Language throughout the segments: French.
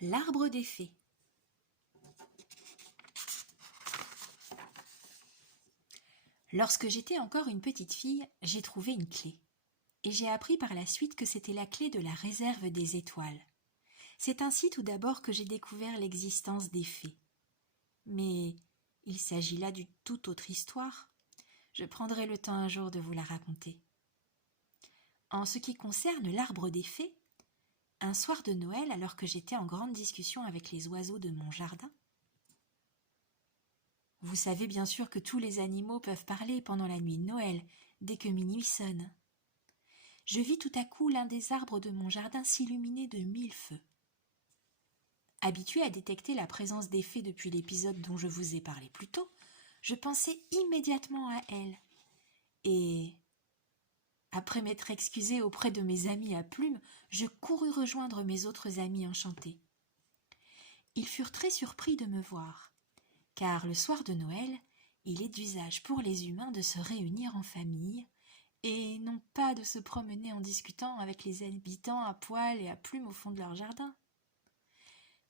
L'arbre des fées. Lorsque j'étais encore une petite fille, j'ai trouvé une clé. Et j'ai appris par la suite que c'était la clé de la réserve des étoiles. C'est ainsi tout d'abord que j'ai découvert l'existence des fées. Mais il s'agit là d'une toute autre histoire. Je prendrai le temps un jour de vous la raconter. En ce qui concerne l'arbre des fées, un soir de Noël, alors que j'étais en grande discussion avec les oiseaux de mon jardin, vous savez bien sûr que tous les animaux peuvent parler pendant la nuit de Noël, dès que minuit sonne. Je vis tout à coup l'un des arbres de mon jardin s'illuminer de 1000 feux. Habituée à détecter la présence des fées depuis l'épisode dont je vous ai parlé plus tôt, je pensai immédiatement à elles. Et, après m'être excusée auprès de mes amis à plumes, je courus rejoindre mes autres amis enchantés. Ils furent très surpris de me voir, car le soir de Noël, il est d'usage pour les humains de se réunir en famille, et non pas de se promener en discutant avec les habitants à poil et à plumes au fond de leur jardin.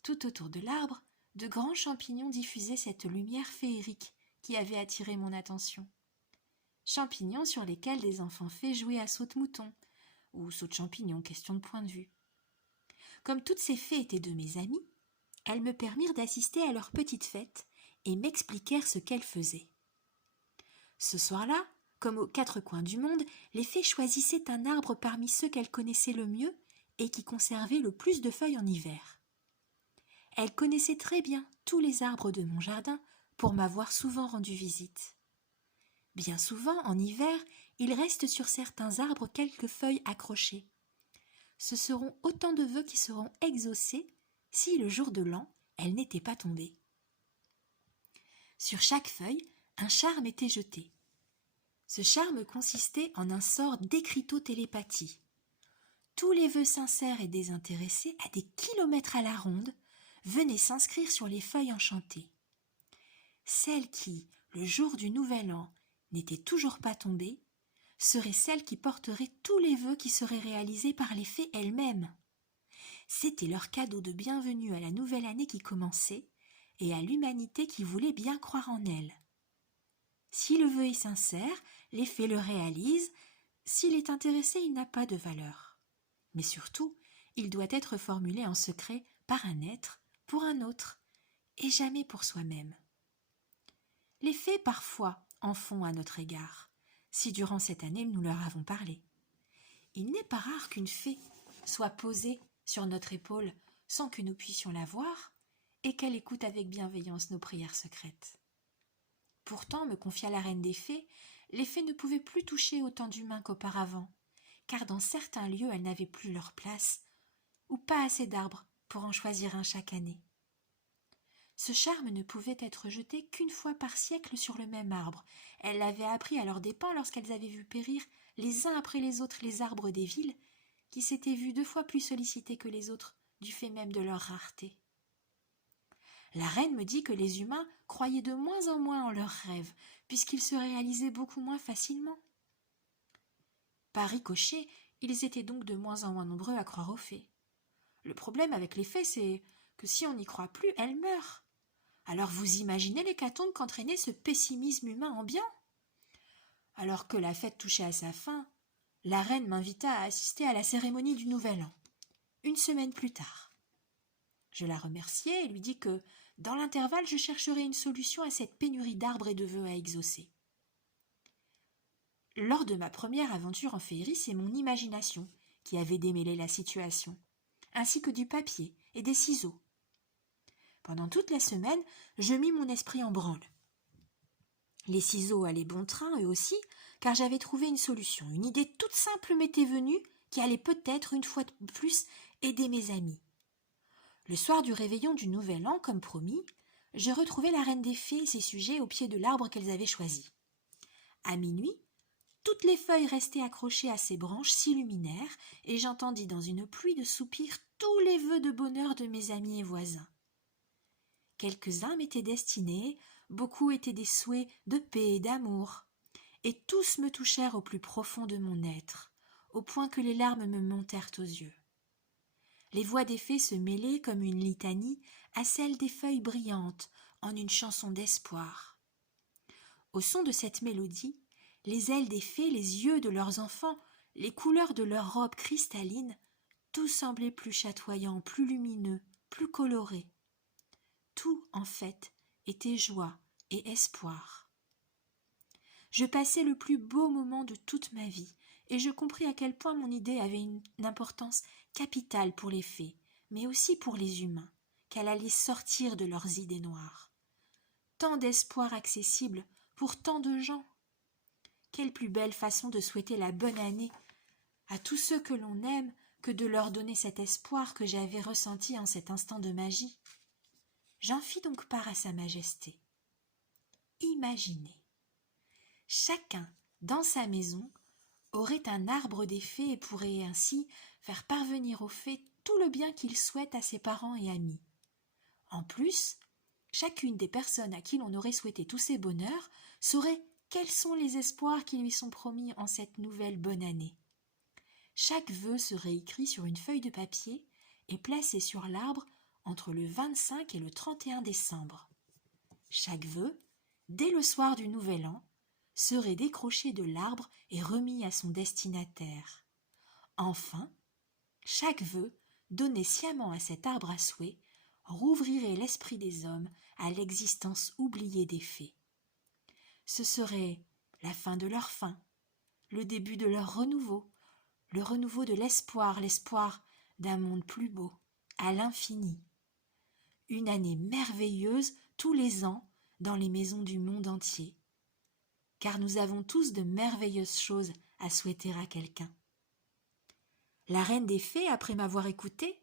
Tout autour de l'arbre, de grands champignons diffusaient cette lumière féerique qui avait attiré mon attention. Champignons sur lesquels des enfants fées jouaient à saute-mouton, ou saute-champignon, question de point de vue. Comme toutes ces fées étaient de mes amies, elles me permirent d'assister à leur petite fête et m'expliquèrent ce qu'elles faisaient. Ce soir-là, comme aux quatre coins du monde, les fées choisissaient un arbre parmi ceux qu'elles connaissaient le mieux et qui conservait le plus de feuilles en hiver. Elles connaissaient très bien tous les arbres de mon jardin pour m'avoir souvent rendu visite. Bien souvent, en hiver, il reste sur certains arbres quelques feuilles accrochées. Ce seront autant de vœux qui seront exaucés si, le jour de l'an, elles n'étaient pas tombées. Sur chaque feuille, un charme était jeté. Ce charme consistait en un sort d'écriteau-télépathie. Tous les vœux sincères et désintéressés, à des kilomètres à la ronde, venaient s'inscrire sur les feuilles enchantées. Celles qui, le jour du Nouvel An, n'étaient toujours pas tombées, seraient celles qui porteraient tous les vœux qui seraient réalisés par les fées elles-mêmes. C'était leur cadeau de bienvenue à la nouvelle année qui commençait et à l'humanité qui voulait bien croire en elle. Si le vœu est sincère, les fées le réalisent. S'il est intéressé, il n'a pas de valeur. Mais surtout, il doit être formulé en secret par un être pour un autre, et jamais pour soi-même. Les fées, parfois, en font à notre égard, si durant cette année nous leur avons parlé. Il n'est pas rare qu'une fée soit posée sur notre épaule sans que nous puissions la voir, et qu'elle écoute avec bienveillance nos prières secrètes. Pourtant, me confia la reine des fées, les fées ne pouvaient plus toucher autant d'humains qu'auparavant, car dans certains lieux elles n'avaient plus leur place, ou pas assez d'arbres pour en choisir un chaque année. Ce charme ne pouvait être jeté qu'une fois par siècle sur le même arbre. Elles l'avaient appris à leurs dépens lorsqu'elles avaient vu périr les uns après les autres les arbres des villes, qui s'étaient vus 2 fois plus sollicités que les autres, du fait même de leur rareté. La reine me dit que les humains croyaient de moins en moins en leurs rêves, puisqu'ils se réalisaient beaucoup moins facilement. Par ricochet, ils étaient donc de moins en moins nombreux à croire aux fées. Le problème avec les fées, c'est que si on n'y croit plus, elles meurent. Alors vous imaginez l'hécatombe qu'entraînait ce pessimisme humain ambiant. Alors que la fête touchait à sa fin, la reine m'invita à assister à la cérémonie du Nouvel An, 1 semaine plus tard. Je la remerciai et lui dis que, dans l'intervalle, je chercherais une solution à cette pénurie d'arbres et de vœux à exaucer. Lors de ma première aventure en féerie, c'est mon imagination qui avait démêlé la situation, ainsi que du papier et des ciseaux. Pendant toute la semaine, je mis mon esprit en branle. Les ciseaux allaient bon train, eux aussi, car j'avais trouvé une solution. Une idée toute simple m'était venue, qui allait peut-être, une fois de plus, aider mes amis. Le soir du réveillon du Nouvel An, comme promis, je retrouvai la reine des fées et ses sujets au pied de l'arbre qu'elles avaient choisi. À minuit, toutes les feuilles restées accrochées à ses branches s'illuminèrent, et j'entendis dans une pluie de soupirs tous les vœux de bonheur de mes amis et voisins. Quelques-uns m'étaient destinés, beaucoup étaient des souhaits de paix et d'amour, et tous me touchèrent au plus profond de mon être, au point que les larmes me montèrent aux yeux. Les voix des fées se mêlaient comme une litanie à celles des feuilles brillantes en une chanson d'espoir. Au son de cette mélodie, les ailes des fées, les yeux de leurs enfants, les couleurs de leurs robes cristallines, tout semblait plus chatoyant, plus lumineux, plus coloré. Tout, en fait, était joie et espoir. Je passai le plus beau moment de toute ma vie, et je compris à quel point mon idée avait une importance capitale pour les fées, mais aussi pour les humains, qu'elle allait sortir de leurs idées noires. Tant d'espoir accessible pour tant de gens. Quelle plus belle façon de souhaiter la bonne année à tous ceux que l'on aime que de leur donner cet espoir que j'avais ressenti en cet instant de magie. J'en fis donc part à sa majesté. Imaginez, chacun, dans sa maison, aurait un arbre des fées et pourrait ainsi faire parvenir aux fées tout le bien qu'il souhaite à ses parents et amis. En plus, chacune des personnes à qui l'on aurait souhaité tous ces bonheurs saurait quels sont les espoirs qui lui sont promis en cette nouvelle bonne année. Chaque vœu serait écrit sur une feuille de papier et placé sur l'arbre entre le 25 et le 31 décembre. Chaque vœu, dès le soir du Nouvel An, serait décroché de l'arbre et remis à son destinataire. Enfin, chaque vœu, donné sciemment à cet arbre à souhait, rouvrirait l'esprit des hommes à l'existence oubliée des fées. Ce serait la fin de leur fin, le début de leur renouveau, le renouveau de l'espoir, l'espoir d'un monde plus beau, à l'infini. Une année merveilleuse tous les ans dans les maisons du monde entier, car nous avons tous de merveilleuses choses à souhaiter à quelqu'un. La reine des fées, après m'avoir écouté,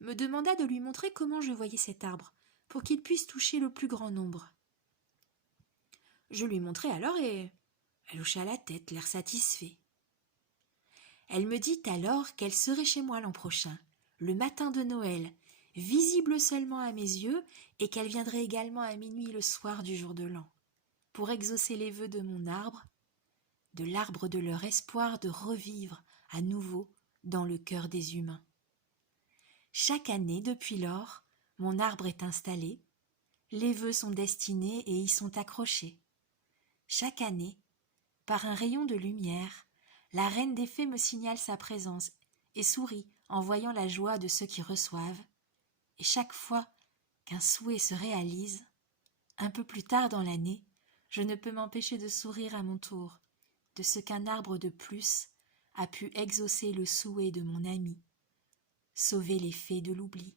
me demanda de lui montrer comment je voyais cet arbre, pour qu'il puisse toucher le plus grand nombre. Je lui montrai alors et elle hocha la tête, l'air satisfait. Elle me dit alors qu'elle serait chez moi l'an prochain, le matin de Noël, visible seulement à mes yeux, et qu'elle viendrait également à minuit le soir du jour de l'an, pour exaucer les vœux de mon arbre, de l'arbre de leur espoir de revivre à nouveau dans le cœur des humains. Chaque année, depuis lors, mon arbre est installé, les vœux sont destinés et y sont accrochés. Chaque année, par un rayon de lumière, la reine des fées me signale sa présence et sourit en voyant la joie de ceux qui reçoivent. Et chaque fois qu'un souhait se réalise, un peu plus tard dans l'année, je ne peux m'empêcher de sourire à mon tour de ce qu'un arbre de plus a pu exaucer le souhait de mon ami, sauver les fées de l'oubli.